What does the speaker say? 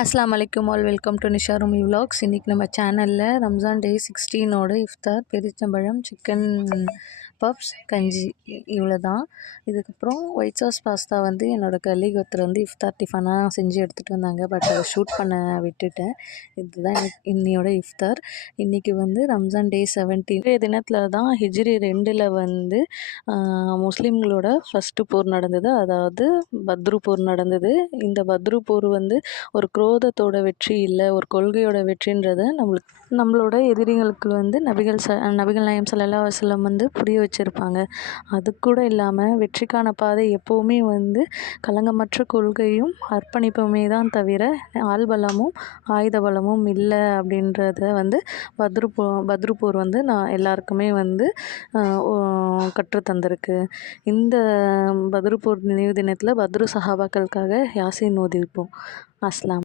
அஸ்ஸலாமு அலைக்கும் all welcome to Nisha Rumi vlogs. இன்றைக்கி நம்ம சேனலில் ரம்ஜான் டே 16 இஃப்தார் பெரிச்சம்பழம் சிக்கன் பப்ஸ் கஞ்சி இவ்வளோ தான். இதுக்கப்புறம் ஒயிட் சாஸ் பாஸ்தா வந்து என்னோடய கலீக் ஒருத்தர் வந்து இஃப்தார் டிஃபனாக செஞ்சு எடுத்துகிட்டு வந்தாங்க. பட் அதை ஷூட் பண்ண விட்டுட்டேன். இதுதான் இன்னையோட இஃப்தார். இன்றைக்கி வந்து ரம்ஜான் டே 17 தினத்தில் தான் ஹிஜ்ரி 2 வந்து முஸ்லீம்களோட ஃபஸ்ட்டு போர் நடந்தது. அதாவது பத்ரு போர் நடந்தது. இந்த பத்ரு போர் வந்து ஒரு குரோதத்தோட வெற்றி இல்லை, ஒரு கொள்கையோட வெற்றின்றதை நம்மளோட எதிரிகளுக்கு வந்து நபிகள் நாயகம் ஸல்லல்லாஹு அலைஹி வஸல்லம் வந்து புரிய வச்சுருப்பாங்க. அது கூட இல்லாமல் வெற்றிக்கான பாதை எப்போவுமே வந்து களங்கமற்ற கொள்கையும் அர்ப்பணிப்புமே தான் தவிர ஆள்பலமும் ஆயுத பலமும் இல்லை அப்படின்றத வந்து பத்ரு போர் வந்து நான் எல்லாருக்குமே வந்து கற்றுத்தந்திருக்கு. இந்த பத்ரு போர் நினைவு தினத்தில் பத்ரு சஹாபாக்களுக்காக யாசின் ஓதிப்போம். அஸ்லாம்.